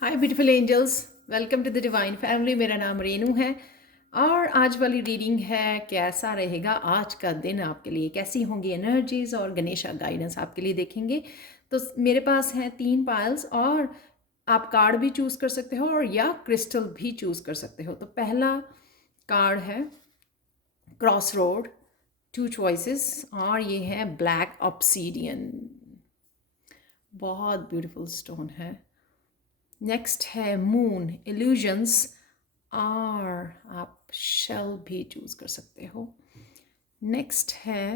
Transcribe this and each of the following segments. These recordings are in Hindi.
Hi beautiful angels, welcome to the divine family. मेरा नाम रेनू है और आज वाली रीडिंग है कैसा रहेगा आज का दिन आपके लिए, कैसी होंगी एनर्जीज और गणेशा गाइडेंस आपके लिए देखेंगे। तो मेरे पास हैं 3 पायल्स और आप कार्ड भी चूज़ कर सकते हो और या क्रिस्टल भी चूज़ कर सकते हो। तो पहला कार्ड है क्रॉस रोड, 2 चॉइसेस, और ये है ब्लैक ऑब्सीडियन। बहुत ब्यूटीफुल स्टोन है। नेक्स्ट है मून इल्यूजन्स, और आप शेल भी चूज कर सकते हो। नेक्स्ट है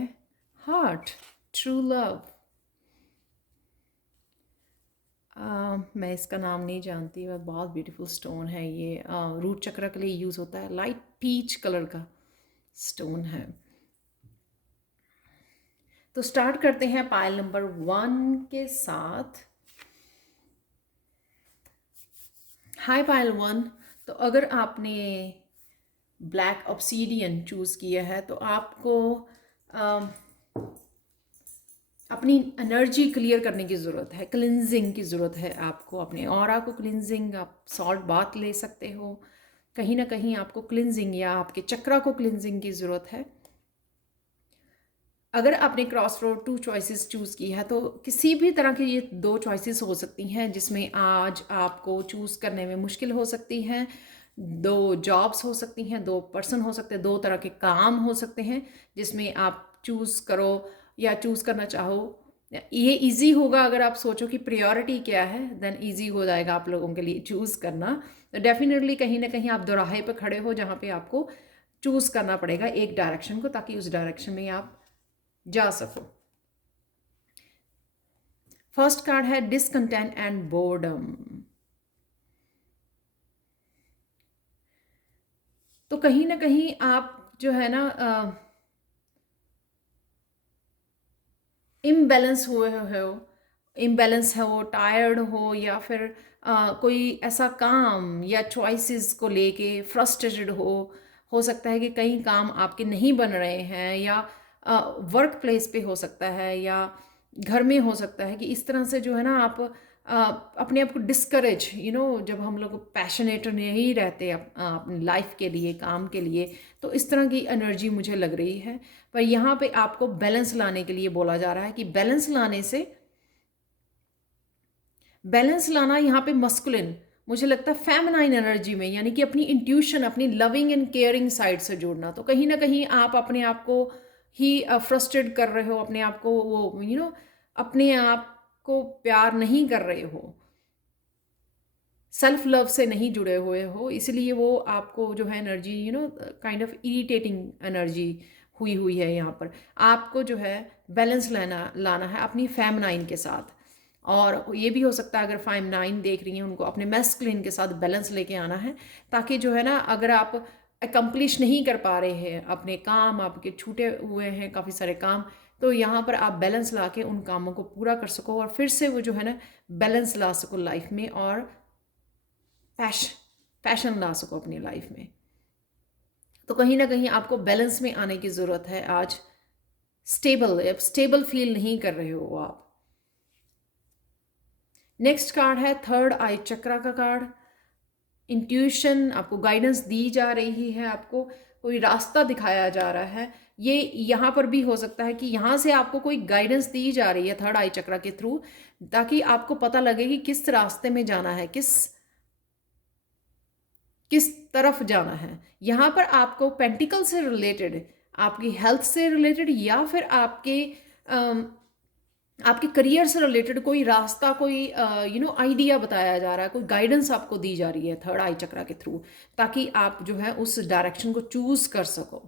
हार्ट, ट्रू लव। मैं इसका नाम नहीं जानती, वह बहुत ब्यूटीफुल स्टोन है ये। रूट चक्र के लिए यूज़ होता है। लाइट पीच कलर का स्टोन है। तो स्टार्ट करते हैं पायल नंबर 1 के साथ। हाय पायल 1। तो अगर आपने ब्लैक ऑब्सीडियन चूज़ किया है तो आपको अम, अपनी एनर्जी क्लियर करने की ज़रूरत है, क्लिनजिंग की ज़रूरत है आपको। अपने ऑरा को क्लिनजिंग, आप सॉल्ट बाथ ले सकते हो। कहीं ना कहीं आपको क्लिनजिंग या आपके चक्रा को क्लिनजिंग की ज़रूरत है। अगर आपने क्रॉस रोड 2 चॉइसेस चूज़ की है तो किसी भी तरह की ये 2 चॉइसेस हो सकती हैं जिसमें आज आपको चूज़ करने में मुश्किल हो सकती है। 2 जॉब्स हो सकती हैं, 2 पर्सन हो सकते हैं, 2 तरह के काम हो सकते हैं जिसमें आप चूज़ करो या चूज़ करना चाहो। ये इजी होगा अगर आप सोचो कि प्रायोरिटी क्या है, देन इजी हो जाएगा आप लोगों के लिए चूज़ करना। तो डेफिनेटली कहीं ना कहीं आप दोराहे पे खड़े हो जहाँ पे आपको चूज़ करना पड़ेगा एक डायरेक्शन को, ताकि उस डायरेक्शन में आप जा सको। फर्स्ट कार्ड है डिसकंटेंट एंड बोर्डम। तो कहीं ना कहीं आप जो है ना इम्बैलेंस हुए हो, इम्बैलेंस हो, टायर्ड हो, या फिर कोई ऐसा काम या चॉइसेस को लेके फ्रस्ट्रेटेड हो सकता है कि कई काम आपके नहीं बन रहे हैं, या वर्क प्लेस पे हो सकता है, या घर में हो सकता है कि इस तरह से जो है ना आप अपने आप को डिस्करेज, जब हम लोग पैशनेट नहीं रहते अपनी लाइफ के लिए, काम के लिए, तो इस तरह की एनर्जी मुझे लग रही है। पर यहाँ पे आपको बैलेंस लाने के लिए बोला जा रहा है कि बैलेंस लाने से, बैलेंस लाना यहाँ पे मस्कुलिन, मुझे लगता है फेमिनाइन एनर्जी में, यानी कि अपनी इंट्यूशन, अपनी लविंग एंड केयरिंग साइड से जोड़ना। तो कहीं ना कहीं आप अपने आप को ही फ्रस्ट्रेट कर रहे हो, अपने आप को वो अपने आप को प्यार नहीं कर रहे हो, सेल्फ लव से नहीं जुड़े हुए हो, इसलिए वो आपको जो है energy kind of irritating energy हुई हुई है। यहाँ पर आपको जो है बैलेंस लाना है अपनी फेमिनाइन के साथ। और ये भी हो सकता है अगर फेमिनाइन देख रही हैं उनको अपने मैस्कुलिन के साथ बैलेंस लेके आना है, ताकि जो है ना अगर आप अकम्प्लिश नहीं कर पा रहे हैं अपने काम, आपके छूटे हुए हैं काफ़ी सारे काम, तो यहाँ पर आप बैलेंस ला के उन कामों को पूरा कर सको और फिर से वो जो है ना बैलेंस ला सको लाइफ में, और पैशन ला सको अपनी लाइफ में। तो कहीं ना कहीं आपको बैलेंस में आने की ज़रूरत है आज। स्टेबल फील नहीं कर रहे हो आप। नेक्स्ट कार्ड है थर्ड आई चक्रा का कार्ड। इंट्यूशन, आपको गाइडेंस दी जा रही है, आपको कोई रास्ता दिखाया जा रहा है। ये यहाँ पर भी हो सकता है कि यहाँ से आपको कोई गाइडेंस दी जा रही है थर्ड आई चक्रा के थ्रू, ताकि आपको पता लगे कि किस रास्ते में जाना है, किस तरफ जाना है। यहाँ पर आपको पेंटिकल से रिलेटेड, आपकी हेल्थ से रिलेटेड, या फिर आपके करियर से रिलेटेड कोई रास्ता, कोई आइडिया बताया जा रहा है, कोई गाइडेंस आपको दी जा रही है थर्ड आई चक्रा के थ्रू, ताकि आप जो है उस डायरेक्शन को चूज कर सको।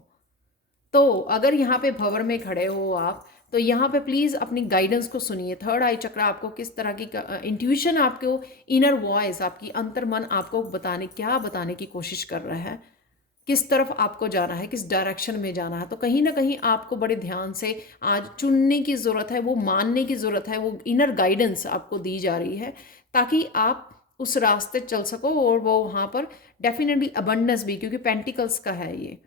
तो अगर यहाँ पे भंवर में खड़े हो आप, तो यहाँ पे प्लीज़ अपनी गाइडेंस को सुनिए। थर्ड आई चक्र आपको किस तरह की इंट्यूशन, आपको इनर वॉइस, आपकी अंतर्मन आपको बताने की कोशिश कर रहा है, किस तरफ आपको जाना है, किस डायरेक्शन में जाना है। तो कहीं ना कहीं आपको बड़े ध्यान से आज चुनने की ज़रूरत है, वो मानने की ज़रूरत है, वो इनर गाइडेंस आपको दी जा रही है, ताकि आप उस रास्ते चल सको। और वो वहाँ पर डेफिनेटली अबंडेंस भी, क्योंकि पेंटिकल्स का है ये,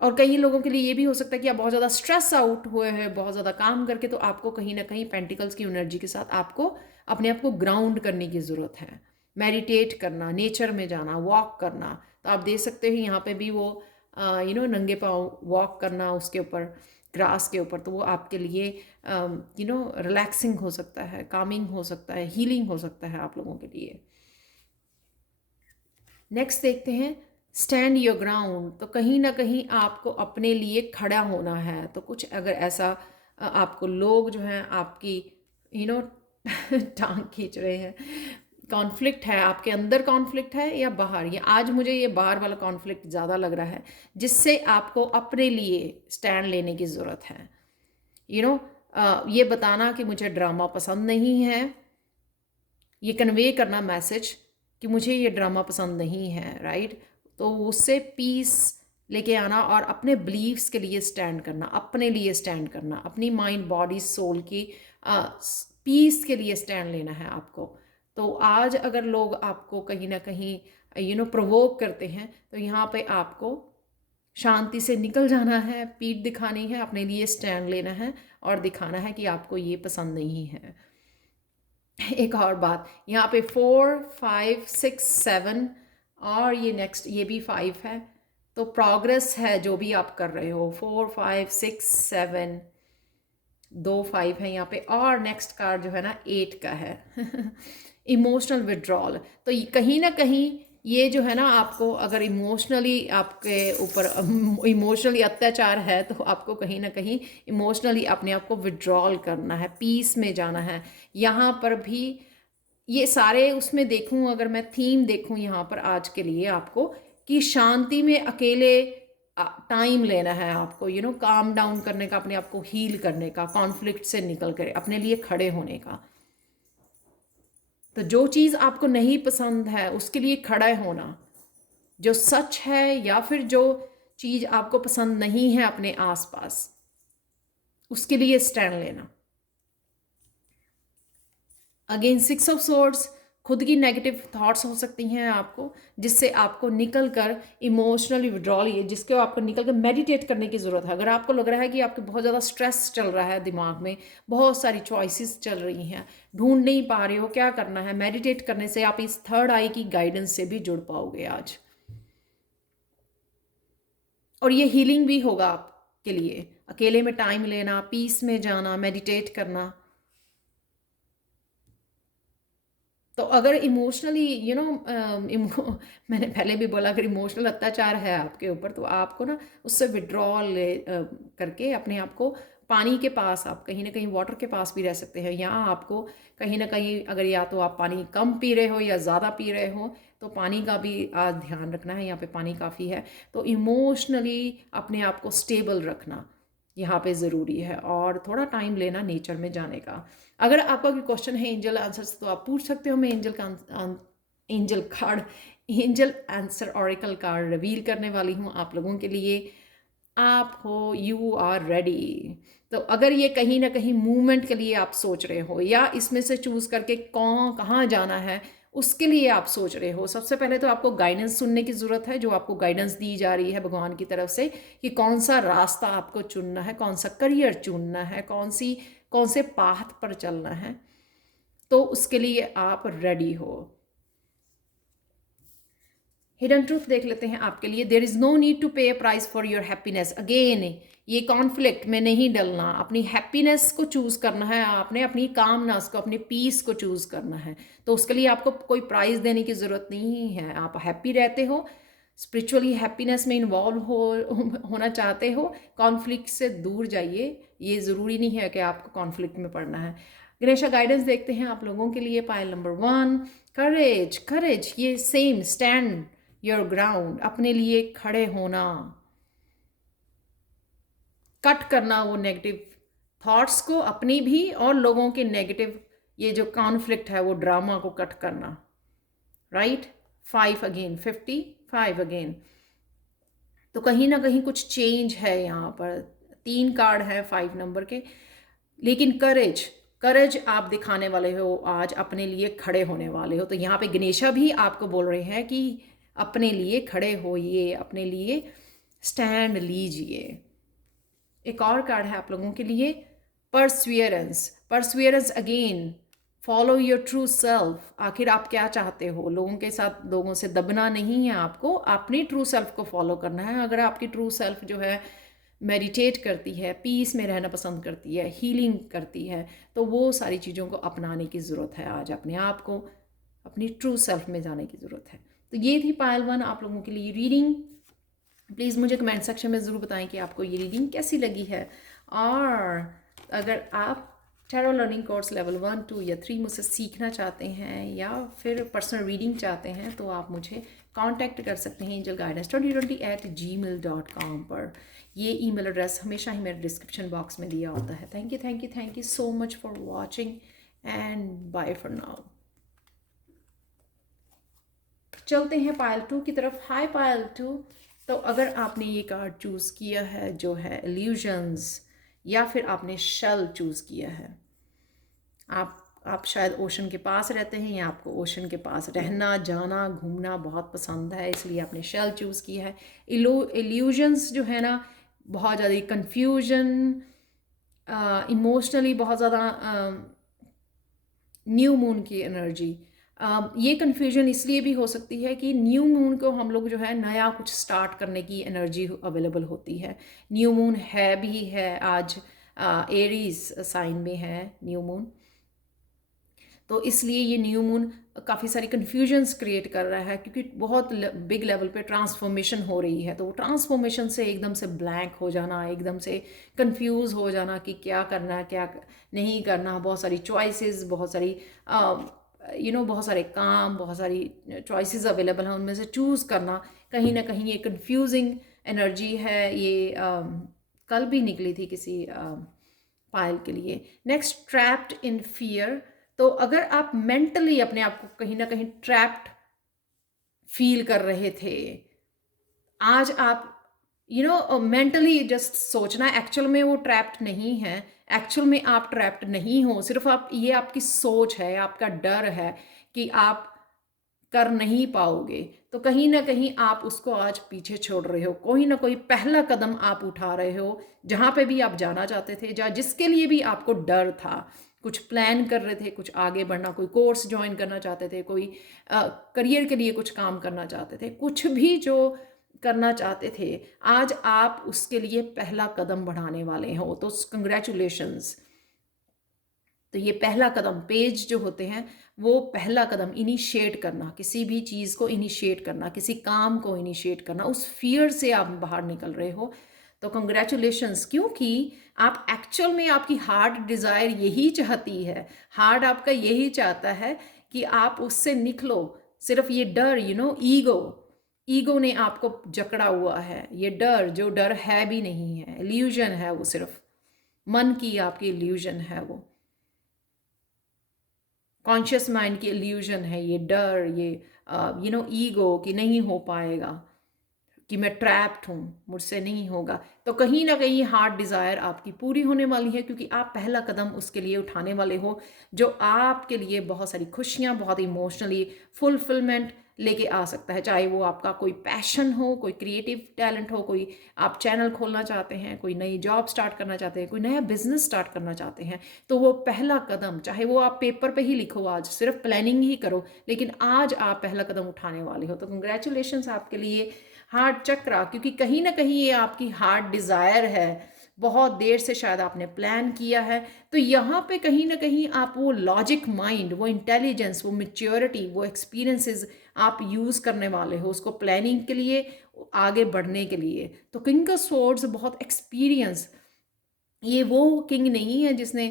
और कई लोगों के लिए ये भी हो सकता है कि आप बहुत ज़्यादा स्ट्रेस आउट हुए हैं बहुत ज़्यादा काम करके, तो आपको कहीं ना कहीं पेंटिकल्स की एनर्जी के साथ आपको अपने आप को ग्राउंड करने की ज़रूरत है। मेडिटेट करना, नेचर में जाना, वॉक करना। तो आप देख सकते हो यहाँ पे भी वो नंगे पाँव वॉक करना उसके ऊपर, ग्रास के ऊपर, तो वो आपके लिए रिलैक्सिंग हो सकता है, कामिंग हो सकता है, हीलिंग हो सकता है आप लोगों के लिए। नेक्स्ट देखते हैं स्टैंड योर ग्राउंड। तो कहीं ना कहीं आपको अपने लिए खड़ा होना है। तो कुछ अगर ऐसा आपको लोग जो हैं आपकी यू नो टांग खींच रहे हैं, कॉन्फ्लिक्ट है आपके अंदर, कॉन्फ्लिक्ट है या बाहर, ये आज मुझे ये बाहर वाला कॉन्फ्लिक्ट ज़्यादा लग रहा है, जिससे आपको अपने लिए स्टैंड लेने की ज़रूरत है। ये बताना कि मुझे ड्रामा पसंद नहीं है, ये कन्वे करना मैसेज कि मुझे ये ड्रामा पसंद नहीं है, राइट। तो उससे पीस लेके आना और अपने बिलीव्स के लिए स्टैंड करना, अपने लिए स्टैंड करना, अपनी माइंड बॉडी सोल की पीस के लिए स्टैंड लेना है आपको। तो आज अगर लोग आपको कहीं ना कहीं प्रोवोक करते हैं, तो यहाँ पे आपको शांति से निकल जाना है, पीठ दिखानी है, अपने लिए स्टैंड लेना है और दिखाना है कि आपको ये पसंद नहीं है। एक और बात, यहाँ पे 4 5 6 7 और ये नेक्स्ट ये भी 5 है, तो प्रोग्रेस है जो भी आप कर रहे हो। 4 5 6 7 2 5 है यहाँ पे, और नेक्स्ट कार्ड जो है ना 8 का है इमोशनल विड्रॉल। तो कहीं ना कहीं ये जो है ना, आपको अगर इमोशनली आपके ऊपर इमोशनली अत्याचार है, तो आपको कहीं ना कहीं इमोशनली अपने आप को विड्रॉल करना है, पीस में जाना है। यहाँ पर भी ये सारे उसमें देखूं, अगर मैं थीम देखूं यहाँ पर आज के लिए आपको, कि शांति में अकेले टाइम लेना है आपको, काम डाउन करने का, अपने आप को हील करने का, कॉन्फ्लिक्ट से निकल कर अपने लिए खड़े होने का। तो जो चीज़ आपको नहीं पसंद है उसके लिए खड़ा होना, जो सच है या फिर जो चीज़ आपको पसंद नहीं है अपने आसपास, उसके लिए स्टैंड लेना। अगेन 6 ऑफ सोर्ड्स, खुद की नेगेटिव थॉट्स हो सकती हैं आपको, जिससे आपको निकल कर इमोशनली विड्रॉल, ये जिसके आपको निकल कर मेडिटेट करने की ज़रूरत है। अगर आपको लग रहा है कि आपके बहुत ज़्यादा स्ट्रेस चल रहा है, दिमाग में बहुत सारी चॉइसेस चल रही हैं, ढूंढ नहीं पा रहे हो क्या करना है, मेडिटेट करने से आप इस थर्ड आई की गाइडेंस से भी जुड़ पाओगे आज, और ये हीलिंग भी होगा आपके लिए। अकेले में टाइम लेना, पीस में जाना, मेडिटेट करना। तो अगर इमोशनली मैंने पहले भी बोला, अगर इमोशनल अत्याचार है आपके ऊपर, तो आपको ना उससे विड्रॉल करके अपने आप को पानी के पास, आप कहीं ना कहीं वाटर के पास भी रह सकते हैं। यहाँ आपको कहीं ना कहीं, अगर या तो आप पानी कम पी रहे हो या ज़्यादा पी रहे हो, तो पानी का भी आज ध्यान रखना है। यहाँ पे पानी काफ़ी है, तो इमोशनली अपने आप को स्टेबल रखना यहाँ पे ज़रूरी है, और थोड़ा टाइम लेना नेचर में जाने का। अगर आपका कोई क्वेश्चन है एंजल आंसर्स, तो आप पूछ सकते हो। मैं angel card, angel answer oracle card reveal करने वाली हूँ आप लोगों के लिए। आप हो, यू आर रेडी। तो अगर ये कहीं ना कहीं मूवमेंट के लिए आप सोच रहे हो, या इसमें से चूज़ करके कहाँ जाना है उसके लिए आप सोच रहे हो, सबसे पहले तो आपको गाइडेंस सुनने की ज़रूरत है, जो आपको गाइडेंस दी जा रही है भगवान की तरफ से, कि कौन सा रास्ता आपको चुनना है, कौन सा करियर चुनना है, कौन से पाथ पर चलना है। तो उसके लिए आप रेडी हो। हिडन ट्रूथ देख लेते हैं आपके लिए। There is no need to pay a price for your happiness. Again ये कॉन्फ्लिक्ट में नहीं डलना, अपनी हैप्पीनेस को चूज़ करना है आपने, अपनी कामनेस को, अपनी पीस को चूज़ करना है। तो उसके लिए आपको कोई प्राइस देने की ज़रूरत नहीं है। आप हैप्पी रहते हो, स्पिरिचुअली हैप्पीनेस में इन्वॉल्व होना चाहते हो, कॉन्फ्लिक्ट से दूर जाइए। ये ज़रूरी नहीं है कि आपको कॉन्फ्लिक्ट में पड़ना है। गणेशा गाइडेंस देखते हैं आप लोगों के लिए। पाइल नंबर 1, करेज। करेज ये सेम, स्टैंड योर ग्राउंड, अपने लिए खड़े होना, कट करना वो नेगेटिव थॉट्स को, अपनी भी और लोगों के नेगेटिव, ये जो कॉन्फ्लिक्ट है वो ड्रामा को कट करना, राइट। 5 again, 55 again. तो कहीं ना कहीं कुछ चेंज है यहाँ पर। 3 कार्ड है 5 नंबर के, लेकिन करेज आप दिखाने वाले हो आज, अपने लिए खड़े होने वाले हो। तो यहाँ पे गणेशा भी आपको बोल रहे हैं कि अपने लिए खड़े होइए, अपने लिए स्टैंड लीजिए। एक और कार्ड है आप लोगों के लिए, perseverance. Perseverance again, follow your true self. आखिर आप क्या चाहते हो? लोगों के साथ, लोगों से दबना नहीं है आपको, अपनी ट्रू सेल्फ को फॉलो करना है। अगर आपकी ट्रू सेल्फ जो है मेडिटेट करती है, पीस में रहना पसंद करती है, हीलिंग करती है, तो वो सारी चीज़ों को अपनाने की ज़रूरत है। आज अपने आप को अपनी ट्रू सेल्फ में जाने की ज़रूरत है। तो ये थी पायल 1 आप लोगों के लिए रीडिंग। प्लीज़ मुझे कमेंट सेक्शन में ज़रूर बताएं कि आपको ये रीडिंग कैसी लगी है। और अगर आप टैरो लर्निंग कोर्स लेवल 1, 2 या 3 मुझसे सीखना चाहते हैं या फिर पर्सनल रीडिंग चाहते हैं तो आप मुझे कांटेक्ट कर सकते हैं angelguidance2020@gmail.com पर। ये ईमेल एड्रेस हमेशा ही मेरे डिस्क्रिप्शन बॉक्स में दिया होता है। Thank you so much for watching and bye for now. चलते हैं पायल 2 की तरफ। हाय पायल 2। तो अगर आपने ये कार्ड चूज़ किया है जो है इल्यूजन्स, या फिर आपने शेल चूज़ किया है, आप शायद ओशन के पास रहते हैं या आपको ओशन के पास रहना, जाना, घूमना बहुत पसंद है, इसलिए आपने शेल चूज़ किया है। इल्यूजन्स जो है ना, बहुत ज़्यादा कन्फ्यूजन, इमोशनली बहुत ज़्यादा न्यू मून की एनर्जी। ये कन्फ्यूजन इसलिए भी हो सकती है कि न्यू मून को हम लोग जो है नया कुछ स्टार्ट करने की एनर्जी अवेलेबल होती है। न्यू मून है भी है आज, एरीज साइन में है न्यू मून, तो इसलिए ये न्यू मून काफ़ी सारी कन्फ्यूजन्स क्रिएट कर रहा है, क्योंकि बहुत बिग लेवल पे ट्रांसफॉर्मेशन हो रही है। तो वो ट्रांसफॉर्मेशन से एकदम से ब्लैंक हो जाना, एकदम से कंफ्यूज हो जाना कि क्या करना क्या नहीं करना, बहुत सारी चॉइसेस, बहुत सारी बहुत सारे काम, बहुत सारी चॉइसेस अवेलेबल हैं, उनमें से चूज़ करना कहीं ना कहीं ये कंफ्यूजिंग एनर्जी है। ये कल भी निकली थी किसी पायल के लिए। Next, trapped in fear. तो अगर आप मेंटली अपने आप को कहीं ना कहीं ट्रैप्ड फील कर रहे थे, आज आप मेंटली जस्ट सोचना, एक्चुअल में वो ट्रैप्ड नहीं है, एक्चुअल में आप ट्रैप्ड नहीं हो, सिर्फ आप, ये आपकी सोच है, आपका डर है कि आप कर नहीं पाओगे। तो कहीं ना कहीं आप उसको आज पीछे छोड़ रहे हो, कोई ना कोई पहला कदम आप उठा रहे हो जहाँ पे भी आप जाना चाहते थे, जहाँ जिसके लिए भी आपको डर था, कुछ प्लान कर रहे थे, कुछ आगे बढ़ना, कोई कोर्स ज्वाइन करना चाहते थे, कोई करियर के लिए कुछ काम करना चाहते थे, कुछ भी जो करना चाहते थे, आज आप उसके लिए पहला कदम बढ़ाने वाले हो। तो कंग्रेचुलेशंस। तो ये पहला कदम, पेज जो होते हैं वो पहला कदम, इनिशिएट करना, किसी भी चीज़ को इनिशिएट करना, किसी काम को इनिशिएट करना, उस फियर से आप बाहर निकल रहे हो। तो कंग्रेचुलेशंस, क्योंकि आप एक्चुअल में, आपकी हार्ट डिज़ायर यही चाहती है, हार्ट आपका यही चाहता है कि आप उससे निकलो। सिर्फ ये डर, ईगो ने आपको जकड़ा हुआ है। ये डर, जो डर है भी नहीं है, इल्यूजन है वो, सिर्फ मन की आपकी इल्यूजन है वो, कॉन्शियस माइंड की इल्यूजन है ये डर, ये ईगो कि नहीं हो पाएगा, कि मैं ट्रैप्ड हूँ, मुझसे नहीं होगा। तो कहीं ना कहीं हार्ट डिज़ायर आपकी पूरी होने वाली है, क्योंकि आप पहला कदम उसके लिए उठाने वाले हो, जो आपके लिए बहुत सारी खुशियाँ, बहुत इमोशनली फुलफिलमेंट लेके आ सकता है। चाहे वो आपका कोई पैशन हो, कोई क्रिएटिव टैलेंट हो, कोई आप चैनल खोलना चाहते हैं, कोई नई जॉब स्टार्ट करना चाहते हैं, कोई नया बिजनेस स्टार्ट करना चाहते हैं, तो वो पहला कदम, चाहे वो आप पेपर पे ही लिखो, आज सिर्फ प्लानिंग ही करो, लेकिन आज आप पहला कदम उठाने वाले हो। तो कंग्रेचुलेशंस आपके लिए, हार्ट चक्रा, क्योंकि कहीं ना कहीं ये आपकी हार्ट डिज़ायर है, बहुत देर से शायद आपने प्लान किया है। तो यहाँ पे कहीं ना कहीं आप वो लॉजिक माइंड, वो इंटेलिजेंस, वो मैच्योरिटी, वो एक्सपीरियंसेस आप यूज़ करने वाले हो उसको प्लानिंग के लिए, आगे बढ़ने के लिए। तो किंग ऑफ स्वॉर्ड्स बहुत एक्सपीरियंस, ये वो किंग नहीं है जिसने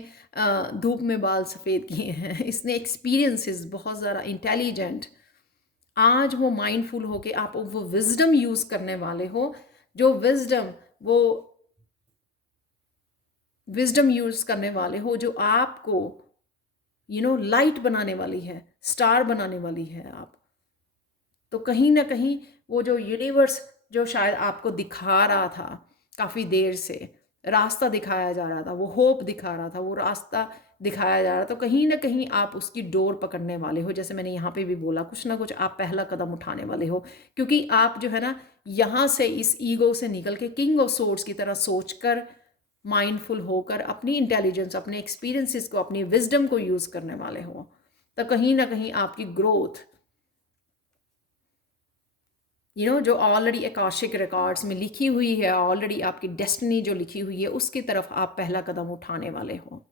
धूप में बाल सफ़ेद किए हैं, इसने एक्सपीरियंसेस, बहुत ज़्यादा इंटेलिजेंट। आज वो माइंडफुल हो के आप वो विजडम यूज करने वाले हो, जो विजडम, वो विजडम यूज करने वाले हो जो आपको लाइट बनाने वाली है, स्टार बनाने वाली है आप। तो कहीं ना कहीं वो जो यूनिवर्स, जो शायद आपको दिखा रहा था काफ़ी देर से, रास्ता दिखाया जा रहा था, वो होप दिखा रहा था, वो रास्ता दिखाया जा रहा है, तो कहीं ना कहीं आप उसकी डोर पकड़ने वाले हो। जैसे मैंने यहाँ पे भी बोला, कुछ ना कुछ आप पहला कदम उठाने वाले हो, क्योंकि आप जो है ना यहाँ से इस ईगो से निकल के किंग ऑफ सोर्ड्स की तरह सोचकर, माइंडफुल होकर अपनी इंटेलिजेंस, अपने एक्सपीरियंसेस को, अपनी विजडम को यूज़ करने वाले हो। तो कहीं ना कहीं आपकी ग्रोथ जो ऑलरेडी अकाशिक रिकॉर्ड्स में लिखी हुई है, ऑलरेडी आपकी डेस्टिनी जो लिखी हुई है, उसकी तरफ आप पहला कदम उठाने वाले हो,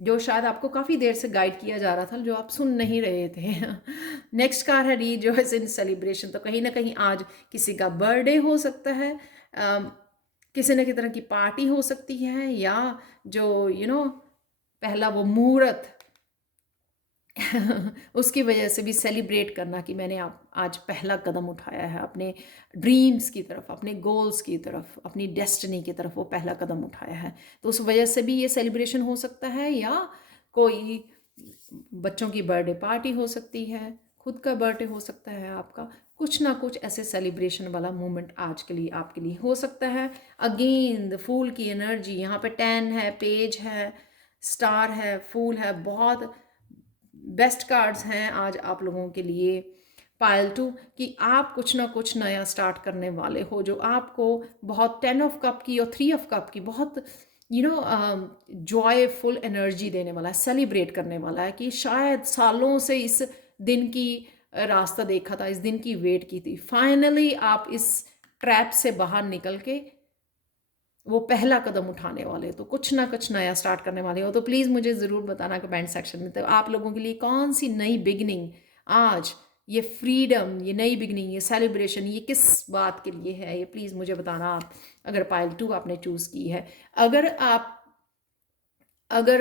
जो शायद आपको काफ़ी देर से गाइड किया जा रहा था, जो आप सुन नहीं रहे थे। नेक्स्ट कार्ड है रिजॉइस इन सेलिब्रेशन। तो कहीं ना कहीं आज किसी का बर्थडे हो सकता है, किसी न किसी तरह की पार्टी हो सकती है, या जो पहला वो मुहूर्त उसकी वजह से भी सेलिब्रेट करना कि मैंने आज पहला कदम उठाया है अपने ड्रीम्स की तरफ, अपने गोल्स की तरफ, अपनी डेस्टिनी की तरफ, वो पहला कदम उठाया है। तो उस वजह से भी ये सेलिब्रेशन हो सकता है, या कोई बच्चों की बर्थडे पार्टी हो सकती है, खुद का बर्थडे हो सकता है आपका। कुछ ना कुछ ऐसे सेलिब्रेशन वाला मोमेंट आज के लिए आपके लिए हो सकता है। अगेन द फूल की एनर्जी, यहाँ पे 10 है, पेज है, स्टार है, फूल है, बहुत बेस्ट कार्ड्स हैं आज आप लोगों के लिए पायल 2, कि आप कुछ ना कुछ नया स्टार्ट करने वाले हो, जो आपको बहुत 10 ऑफ कप की और 3 ऑफ कप की बहुत जॉयफुल एनर्जी देने वाला है, सेलिब्रेट करने वाला है कि शायद सालों से इस दिन की रास्ता देखा था, इस दिन की वेट की थी, फाइनली आप इस ट्रैप से बाहर निकल के वो पहला कदम उठाने वाले, तो कुछ ना कुछ नया स्टार्ट करने वाले हो। तो प्लीज़ मुझे ज़रूर बताना कमेंट सेक्शन में, तो आप लोगों के लिए कौन सी नई बिगनिंग आज, ये फ्रीडम, ये नई बिगनिंग, ये सेलिब्रेशन, ये किस बात के लिए है, ये प्लीज़ मुझे बताना आप, अगर पायल 2 आपने चूज़ की है। अगर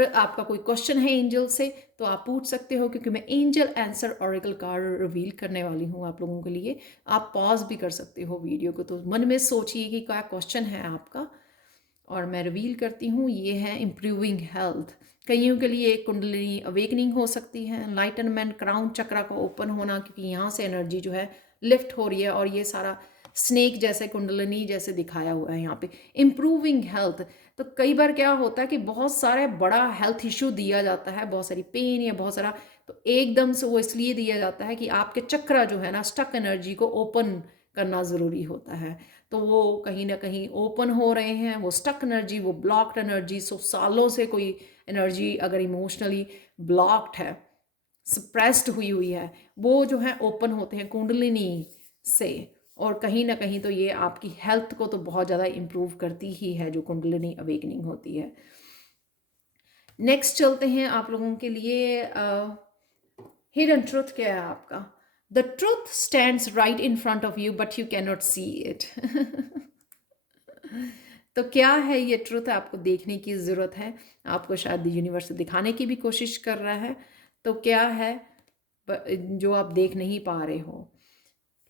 आपका कोई क्वेश्चन है एंजल से तो आप पूछ सकते हो, क्योंकि मैं angel answer oracle card reveal करने वाली हूँ आप लोगों के लिए। आप पॉज भी कर सकते हो वीडियो को, तो मन में सोचिए कि क्या क्वेश्चन है आपका, और मैं रिवील करती हूँ। ये है इम्प्रूविंग हेल्थ। कईयों के लिए एक कुंडलिनी अवेकनिंग हो सकती है, एनलाइटनमेंट, क्राउन चक्रा का ओपन होना, क्योंकि यहाँ से एनर्जी जो है लिफ्ट हो रही है, और ये सारा स्नेक जैसे कुंडलिनी जैसे दिखाया हुआ है यहाँ पे। इम्प्रूविंग हेल्थ, तो कई बार क्या होता है कि बहुत सारे बड़ा हेल्थ इशू दिया जाता है, बहुत सारी पेन या बहुत सारा, तो एकदम से वो इसलिए दिया जाता है कि आपके चक्रा जो है ना, स्टक एनर्जी को ओपन करना ज़रूरी होता है। तो वो कहीं ना कहीं ओपन हो रहे हैं, वो स्टक एनर्जी, वो ब्लॉक्ड एनर्जी, सालों से कोई एनर्जी अगर इमोशनली ब्लॉक्ड है, सप्रेस्ड हुई हुई है, वो जो है ओपन होते हैं कुंडलिनी से। और कहीं ना कहीं तो ये आपकी हेल्थ को तो बहुत ज़्यादा इम्प्रूव करती ही है, जो कुंडलिनी अवेकनिंग होती है। नेक्स्ट चलते हैं आप लोगों के लिए हिडन ट्रुथ क्या है आपका। The truth stands right in front of you but you can not see it. तो क्या है ये ट्रुथ, आपको देखने की ज़रूरत है, आपको शायद यूनिवर्स दिखाने की भी कोशिश कर रहा है। तो क्या है जो आप देख नहीं पा रहे हो।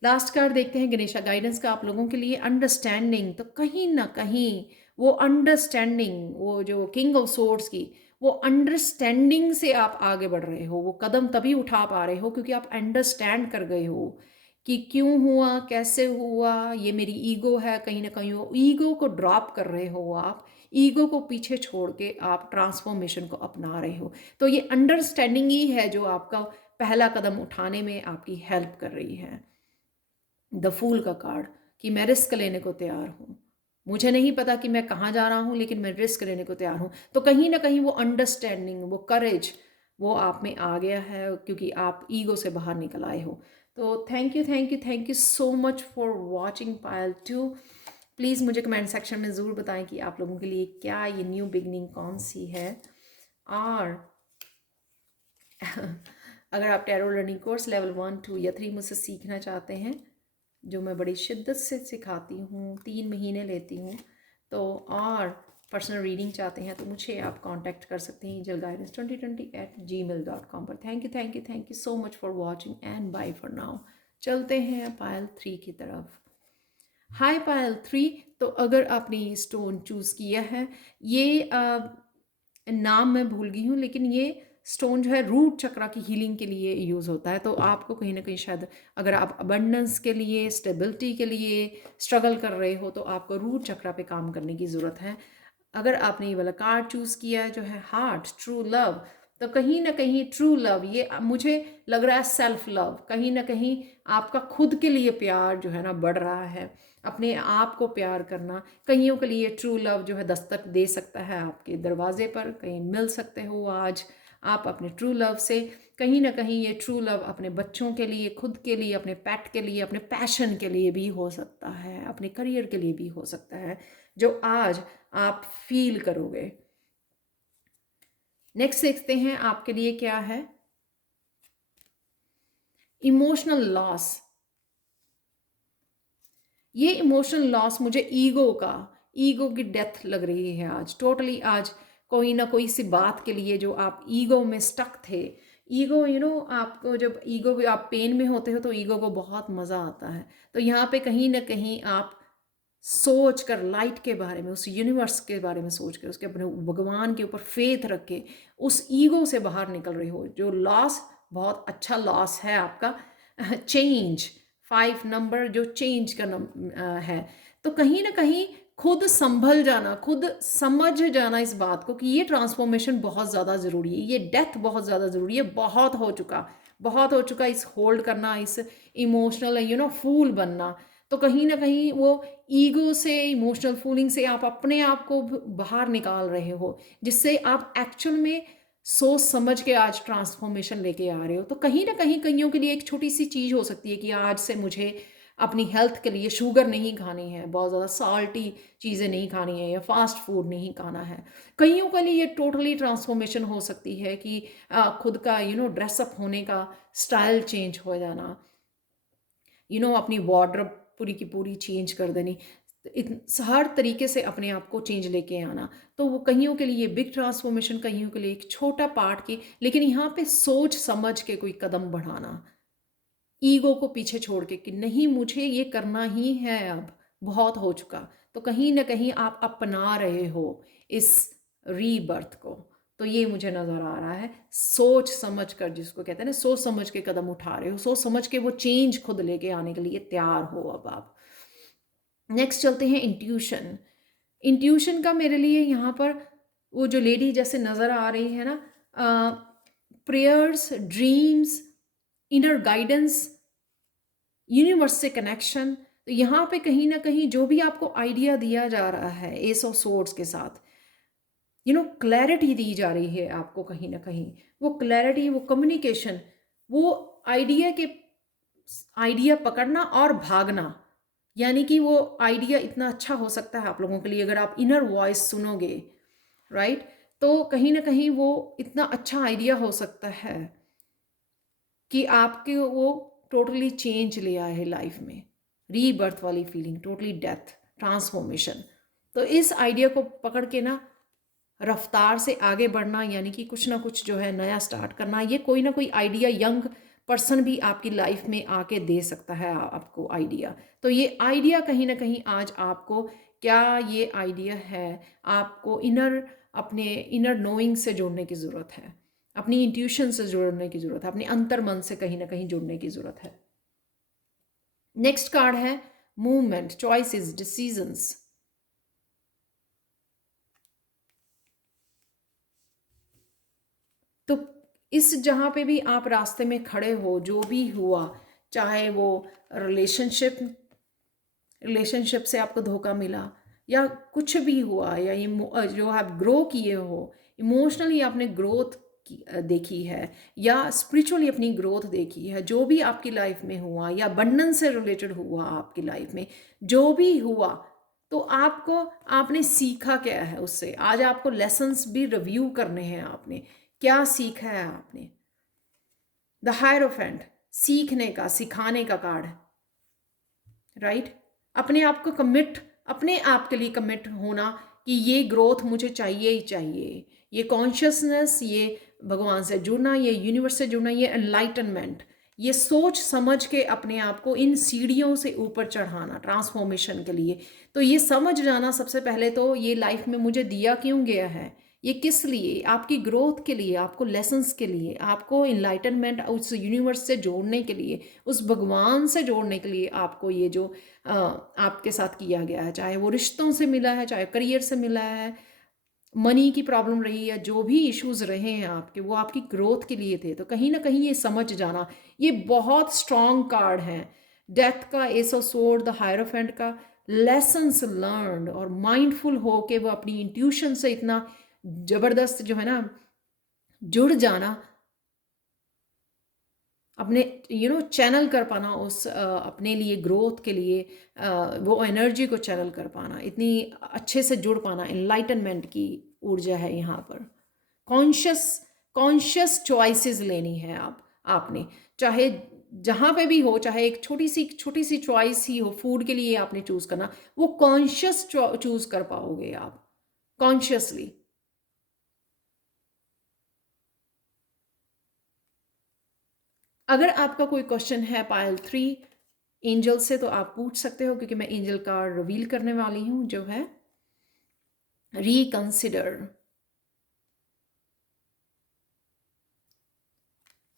लास्ट कार्ड देखते हैं गणेशा गाइडेंस का आप लोगों के लिए, अंडरस्टैंडिंग। तो कहीं ना कहीं वो अंडरस्टैंडिंग, वो जो किंग ऑफ सोर्ड्स की, वो अंडरस्टैंडिंग से आप आगे बढ़ रहे हो, वो कदम तभी उठा पा रहे हो क्योंकि आप अंडरस्टैंड कर गए हो कि क्यों हुआ, कैसे हुआ, ये मेरी ईगो है। कहीं ना कहीं वो ईगो को ड्रॉप कर रहे हो आप, ईगो को पीछे छोड़ के आप ट्रांसफॉर्मेशन को अपना रहे हो। तो ये अंडरस्टैंडिंग ही है जो आपका पहला कदम उठाने में आपकी हेल्प कर रही है। द फूल का कार्ड, कि मैं रिस्क लेने को तैयार हूँ, मुझे नहीं पता कि मैं कहाँ जा रहा हूँ, लेकिन मैं रिस्क लेने को तैयार हूँ। तो कहीं ना कहीं वो अंडरस्टैंडिंग, वो करेज, वो आप में आ गया है, क्योंकि आप ईगो से बाहर निकल आए हो। तो thank you, thank you, thank you so much for watching Payal 2। Please मुझे कमेंट सेक्शन में ज़रूर बताएं कि आप लोगों के लिए क्या ये न्यू बिगनिंग कौन सी है। और अगर आप टैरो लर्निंग कोर्स लेवल 1, 2 या 3 मुझसे सीखना चाहते हैं, जो मैं बड़ी शिद्दत से सिखाती हूँ, 3 महीने लेती हूँ, तो और पर्सनल रीडिंग चाहते हैं तो मुझे आप कांटेक्ट कर सकते हैं angelguidance2020@gmail.com पर। Thank you, thank you, thank you so much for watching and bye for now. चलते हैं पायल 3 की तरफ। हाय पायल 3, तो अगर आपने ये स्टोन चूज़ किया है, ये नाम मैं भूल गई हूँ, लेकिन ये स्टोन जो है रूट चक्रा की हीलिंग के लिए यूज़ होता है। तो आपको कहीं ना कहीं शायद, अगर आप अबंडेंस के लिए, स्टेबिलिटी के लिए स्ट्रगल कर रहे हो, तो आपको रूट चक्रा पे काम करने की ज़रूरत है। अगर आपने ये वाला कार्ड चूज़ किया है जो है हार्ट, ट्रू लव, तो कहीं ना कहीं ट्रू लव ये मुझे लग रहा है सेल्फ लव, कहीं ना कहीं आपका खुद के लिए प्यार जो है ना बढ़ रहा है, अपने आप को प्यार करना। कईयों के लिए ट्रू लव जो है दस्तक दे सकता है आपके दरवाजे पर, कहीं मिल सकते हो आज आप अपने ट्रू लव से। कहीं ना कहीं ये ट्रू लव अपने बच्चों के लिए, खुद के लिए, अपने पेट के लिए, अपने पैशन के लिए भी हो सकता है, अपने करियर के लिए भी हो सकता है, जो आज आप फील करोगे। नेक्स्ट देखते हैं आपके लिए क्या है। Emotional loss. ये इमोशनल लॉस मुझे ईगो की डेथ लग रही है आज टोटली। आज कोई ना कोई सी बात के लिए जो आप ईगो में स्टक थे, ईगो आपको जब ईगो आप पेन में होते हो तो ईगो को बहुत मज़ा आता है। तो यहाँ पे कहीं ना कहीं आप सोच कर लाइट के बारे में, उस यूनिवर्स के बारे में सोच कर, उसके अपने भगवान के ऊपर फेथ रख के उस ईगो से बाहर निकल रहे हो। जो लॉस बहुत अच्छा लॉस है आपका, चेंज 5 नंबर जो चेंज का है। तो कहीं ना कहीं खुद संभल जाना, खुद समझ जाना इस बात को कि ये ट्रांसफॉर्मेशन बहुत ज़्यादा ज़रूरी है, ये डेथ बहुत ज़्यादा ज़रूरी है। बहुत हो चुका इस होल्ड करना, इस इमोशनल फूल बनना। तो कहीं ना कहीं वो ईगो से, इमोशनल फूलिंग से आप अपने आप को बाहर निकाल रहे हो, जिससे आप एक्चुअल में सोच समझ के आज ट्रांसफॉर्मेशन लेके आ रहे हो। तो कहीं ना कहीं कईयों के लिए एक छोटी सी चीज़ हो सकती है कि आज से मुझे अपनी हेल्थ के लिए शुगर नहीं खानी है, बहुत ज़्यादा साल्टी चीज़ें नहीं खानी है, या फास्ट फूड नहीं खाना है। कईयों के लिए ये टोटली ट्रांसफॉर्मेशन हो सकती है कि खुद का ड्रेसअप होने का स्टाइल चेंज हो जाना, अपनी वार्डरोब पूरी की पूरी चेंज कर देनी, हर तरीके से अपने आप को चेंज लेके आना। तो वो कईयों के लिए बिग ट्रांसफॉर्मेशन, कईयों के लिए एक छोटा पार्ट की, लेकिन यहाँ पे सोच समझ के कोई कदम बढ़ाना, ईगो को पीछे छोड़ के कि नहीं मुझे ये करना ही है, अब बहुत हो चुका। तो कहीं ना कहीं आप अपना रहे हो इस रीबर्थ को। तो ये मुझे नज़र आ रहा है, सोच समझ कर, जिसको कहते हैं ना, सोच समझ के कदम उठा रहे हो, सोच समझ के वो चेंज खुद लेके आने के लिए तैयार हो अब आप। नेक्स्ट चलते हैं इंट्यूशन। इंट्यूशन का मेरे लिए यहाँ पर वो जो लेडी जैसे नज़र आ रही है ना, prayers, dreams, inner guidance, universe से कनेक्शन। तो यहाँ पे कहीं ना कहीं जो भी आपको आइडिया दिया जा रहा है एस ऑफ सोर्ड्स के साथ, क्लैरिटी दी जा रही है आपको, कहीं ना कहीं वो क्लैरिटी, वो कम्युनिकेशन, वो आइडिया के आइडिया पकड़ना और भागना। यानी कि वो आइडिया इतना अच्छा हो सकता है आप लोगों के लिए अगर आप इनर वॉइस सुनोगे, राइट। तो कहीं ना कहीं वो इतना अच्छा आइडिया हो सकता है कि आपके वो टोटली चेंज ले आए है लाइफ में, रीबर्थ वाली फीलिंग, टोटली डेथ, ट्रांसफॉर्मेशन। तो इस आइडिया को पकड़ के ना रफ्तार से आगे बढ़ना, यानी कि कुछ ना कुछ जो है नया स्टार्ट करना। ये कोई ना कोई आइडिया यंग पर्सन भी आपकी लाइफ में आके दे सकता है आपको आइडिया। तो ये आइडिया कहीं ना कहीं आज आपको, क्या ये आइडिया है, आपको अपने इनर नोइंग से जोड़ने की ज़रूरत है, अपनी इंट्यूशन से जोड़ने की ज़रूरत है, अपने अंतर मन से कहीं ना कहीं जुड़ने की ज़रूरत है। नेक्स्ट कार्ड है मूवमेंट, चॉइसेस, डिसीजंस। तो इस जहाँ पे भी आप रास्ते में खड़े हो, जो भी हुआ, चाहे वो रिलेशनशिप रिलेशनशिप से आपको धोखा मिला, या कुछ भी हुआ, या ये जो आप ग्रो किए हो, इमोशनली आपने ग्रोथ देखी है, या स्पिरिचुअली अपनी ग्रोथ देखी है, जो भी आपकी लाइफ में हुआ, या बंधन से रिलेटेड हुआ आपकी लाइफ में, जो भी हुआ, तो आपने सीखा क्या है उससे। आज आपको लेसन्स भी रिव्यू करने हैं, आपने क्या सीखा है आपने। द हायरोफेंट, सीखने का, सिखाने का कार्ड, राइट। अपने आप के लिए कमिट होना कि ये ग्रोथ मुझे चाहिए ही चाहिए, ये कॉन्शियसनेस, ये भगवान से जुड़ना, ये यूनिवर्स से जुड़ना, ये एनलाइटनमेंट, ये सोच समझ के अपने आप को इन सीढ़ियों से ऊपर चढ़ाना ट्रांसफॉर्मेशन के लिए। तो ये समझ जाना सबसे पहले, तो ये लाइफ में मुझे दिया क्यों गया है, ये किस लिए, आपकी ग्रोथ के लिए, आपको लेसन्स के लिए, आपको इनलाइटनमेंट, उस यूनिवर्स से जोड़ने के लिए, उस भगवान से जोड़ने के लिए आपको ये जो आपके साथ किया गया है, चाहे वो रिश्तों से मिला है, चाहे करियर से मिला है, मनी की प्रॉब्लम रही है, जो भी इश्यूज रहे हैं आपके, वो आपकी ग्रोथ के लिए थे। तो कहीं ना कहीं ये समझ जाना, ये बहुत स्ट्रॉन्ग कार्ड है। डेथ का, S of sword, the hierophant का, लेसन्स लर्नड, और माइंडफुल हो के वो अपनी इंट्यूशन से इतना जबरदस्त जो है ना जुड़ जाना, अपने चैनल कर पाना उस अपने लिए ग्रोथ के लिए, वो एनर्जी को चैनल कर पाना, इतनी अच्छे से जुड़ पाना, इनलाइटनमेंट की ऊर्जा है यहाँ पर। कॉन्शियस कॉन्शियस चॉइसेस लेनी है आपने, चाहे जहाँ पे भी हो, चाहे एक छोटी सी चॉइस ही हो, फूड के लिए आपने चूज करना, वो कॉन्शियस चूज कर पाओगे आप, कॉन्शियसली। अगर आपका कोई क्वेश्चन है पायल 3 एंजल से, तो आप पूछ सकते हो, क्योंकि मैं एंजल कार्ड रिवील करने वाली हूँ जो है रिकंसिडर।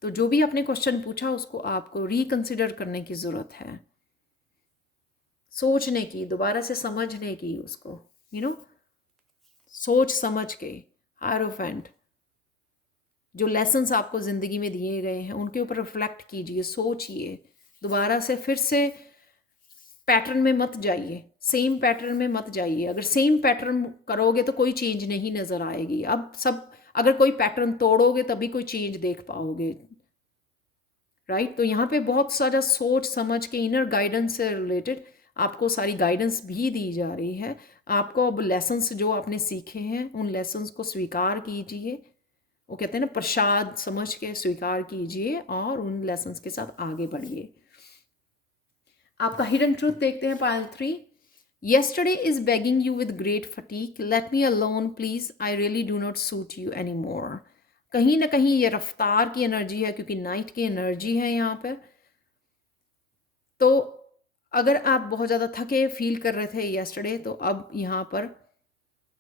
तो जो भी आपने क्वेश्चन पूछा उसको आपको रिकंसिडर करने की ज़रूरत है, सोचने की, दोबारा से समझने की उसको, सोच समझ के। हायरोफेंट, जो लेसन्स आपको ज़िंदगी में दिए गए हैं उनके ऊपर रिफ्लेक्ट कीजिए, सोचिए, दोबारा से फिर से पैटर्न में मत जाइए, सेम पैटर्न में मत जाइए। अगर सेम पैटर्न करोगे तो कोई चेंज नहीं नज़र आएगी। अब सब, अगर कोई पैटर्न तोड़ोगे तभी कोई चेंज देख पाओगे, राइट। तो यहाँ पे बहुत सारा सोच समझ के, इनर गाइडेंस से रिलेटेड आपको सारी गाइडेंस भी दी जा रही है। आपको अब लेसन्स जो आपने सीखे हैं उन लेसन्स को स्वीकार कीजिए, वो कहते हैं ना, प्रसाद समझ के स्वीकार कीजिए और उन लेसन्स के साथ आगे बढ़िए। आपका हिडन ट्रूथ देखते हैं पायल 3। Yesterday is begging you with great fatigue. Let me alone, please. I really do not suit you anymore. कहीं ना कहीं ये रफ्तार की एनर्जी है, क्योंकि नाइट की एनर्जी है यहाँ पर। तो अगर आप बहुत ज़्यादा थके फील कर रहे थे yesterday, तो अब यहाँ पर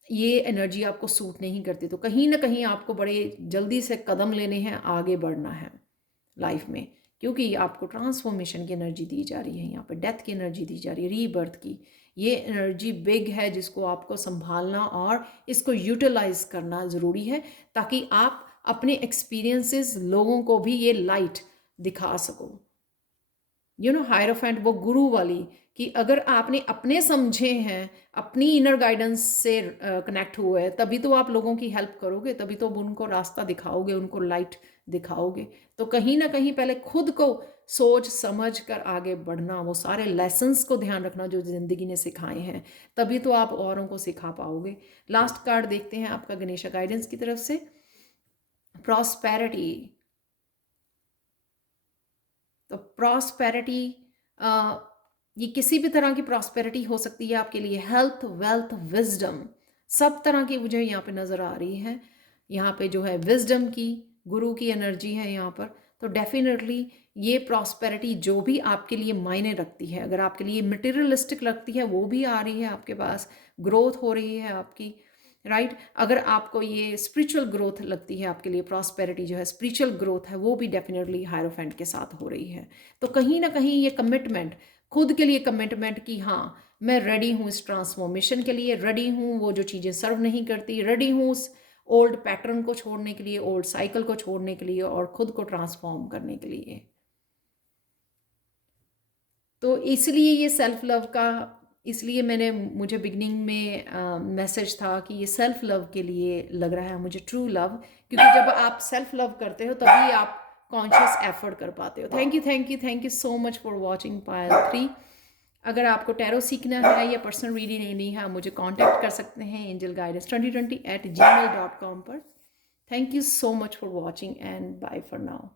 ये एनर्जी आपको सूट नहीं करती। तो कहीं ना कहीं आपको बड़े जल्दी से कदम लेने हैं, आगे बढ़ना है लाइफ में, क्योंकि आपको ट्रांसफॉर्मेशन की एनर्जी दी जा रही है यहाँ पे, डेथ की एनर्जी दी जा रही है, रीबर्थ की। ये एनर्जी बिग है, जिसको आपको संभालना और इसको यूटिलाइज करना ज़रूरी है, ताकि आप अपने एक्सपीरियंसेस लोगों को भी ये लाइट दिखा सको। हायरोफेंट, वो गुरु वाली, कि अगर आपने अपने समझे हैं, अपनी इनर गाइडेंस से कनेक्ट हुए हैं, तभी तो आप लोगों की हेल्प करोगे, तभी तो उनको रास्ता दिखाओगे, उनको लाइट दिखाओगे। तो कहीं ना कहीं पहले खुद को सोच समझ कर आगे बढ़ना, वो सारे लेसन्स को ध्यान रखना जो ज़िंदगी ने सिखाए हैं, तभी तो आप औरों को सिखा पाओगे। लास्ट कार्ड देखते हैं आपका गणेशा गाइडेंस की तरफ से, प्रॉस्पेरिटी। तो प्रॉस्पेरिटी, ये किसी भी तरह की प्रॉस्पेरिटी हो सकती है आपके लिए, हेल्थ, वेल्थ, विजडम, सब तरह की मुझे यहाँ पे नज़र आ रही है। यहाँ पे जो है विजडम की, गुरु की एनर्जी है यहाँ पर। तो डेफिनेटली ये प्रॉस्पेरिटी जो भी आपके लिए मायने रखती है, अगर आपके लिए मटेरियलिस्टिक लगती है, वो भी आ रही है आपके पास, ग्रोथ हो रही है आपकी, राइट। अगर आपको ये स्पिरिचुअल ग्रोथ लगती है, आपके लिए प्रॉस्पेरिटी जो है स्पिरिचुअल ग्रोथ है, वो भी डेफिनेटली हायरोफेंट के साथ हो रही है। तो कहीं ना कहीं ये कमिटमेंट, खुद के लिए कमिटमेंट, कि हाँ मैं रेडी हूँ इस ट्रांसफॉर्मेशन के लिए, रेडी हूँ वो जो चीज़ें सर्व नहीं करती, रेडी हूँ उस ओल्ड पैटर्न को छोड़ने के लिए, ओल्ड साइकिल को छोड़ने के लिए, और खुद को ट्रांसफॉर्म करने के लिए। तो इसलिए ये सेल्फ लव का, इसलिए मुझे बिगनिंग में मैसेज था कि ये सेल्फ लव के लिए लग रहा है मुझे, ट्रू लव, क्योंकि जब आप सेल्फ लव करते हो तभी आप कॉन्शियस एफर्ट कर पाते हो। Thank you, thank you, thank you so much for watching Payal 3। अगर आपको टैरो सीखना है या पर्सनल रीडिंग लेनी है, आप मुझे कांटेक्ट कर सकते हैं angelguidance2020@gmail.com पर। Thank you so much for watching and bye for now.